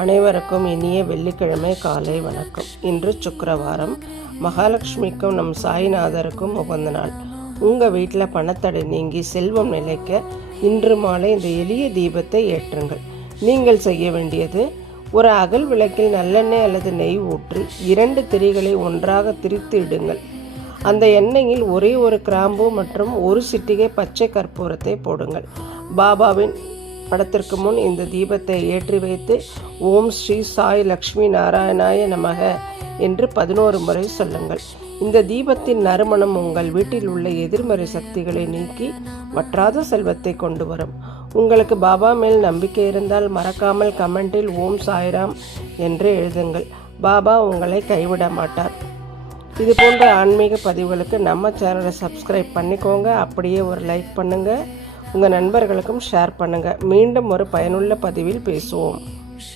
அனைவருக்கும் இனிய வெள்ளிக்கிழமை காலை வணக்கம். இன்று சுக்கிரவாரம். மகாலட்சுமிக்கும் நம் சாய்நாதருக்கும் உகந்த நாள். உங்கள் வீட்டில் பணத்தடை நீங்கி செல்வம் நிலைக்க இன்று மாலை இந்த எளிய தீபத்தை ஏற்றுங்கள். நீங்கள் செய்ய வேண்டியது, ஒரு அகல் விளக்கில் நல்லெண்ணெய் அல்லது நெய் ஊற்றி 2 திரிகளை ஒன்றாக திரித்து இடுங்கள். அந்த எண்ணெயில் ஒரே ஒரு கிராம்பு மற்றும் ஒரு சிட்டிகை பச்சை கற்பூரத்தை போடுங்கள். பாபாவின் படத்திற்கு முன் இந்த தீபத்தை ஏற்றி வைத்து ஓம் ஸ்ரீ சாய் லக்ஷ்மி நாராயணாய நமக என்று 11 முறை சொல்லுங்கள். இந்த தீபத்தின் நறுமணம் உங்கள் வீட்டில் உள்ள எதிர்மறை சக்திகளை நீக்கி வற்றாத செல்வத்தை கொண்டு வரும். உங்களுக்கு பாபா மேல் நம்பிக்கை இருந்தால் மறக்காமல் கமெண்டில் ஓம் சாய்ராம் என்று எழுதுங்கள். பாபா உங்களை கைவிட மாட்டார். இது போன்ற ஆன்மீக பதிவுகளுக்கு நம்ம சேனலை சப்ஸ்கிரைப் பண்ணிக்கோங்க. அப்படியே ஒரு லைக் பண்ணுங்கள். உங்கள் நண்பர்களுக்கும் ஷேர் பண்ணுங்கள். மீண்டும் ஒரு பயனுள்ள பதிவில் பேசுவோம்.